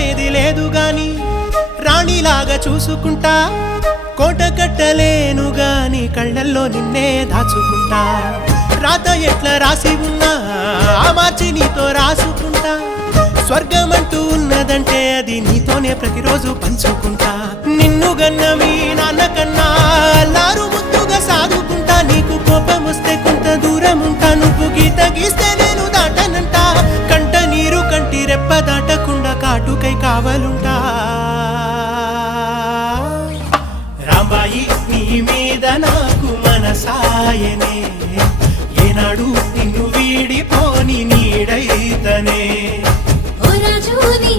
నమ్మేది లేదు గాని రాణిలాగా చూసుకుంటా కోట కట్టలేను గాని కళ్ళల్లో నిన్నే దాచుకుంటా రాత ఎట్లా రాసి ఉన్నా మార్చి నీతో రాసుకుంటా స్వర్గమంటూ ఉన్నదంటే అది నీతోనే ప్రతిరోజు పంచుకుంటా నిన్ను గన్న మీ నాన్న కన్నా లారు ముద్దుగా సాదుకుంటా నీకు కోపం వస్తే కొంత దూరం ఉంటా నువ్వు గీత గీస్తే నేను దాటనంట కంట నీరు కంటి రెప్ప దాటకుండా కాటుకై కావలుంటా రాంబాయి నీ మీద నాకు మనసాయనే ఏనాడు నిన్ను వీడిపోని నీడైతనే ఓ రాజు నీ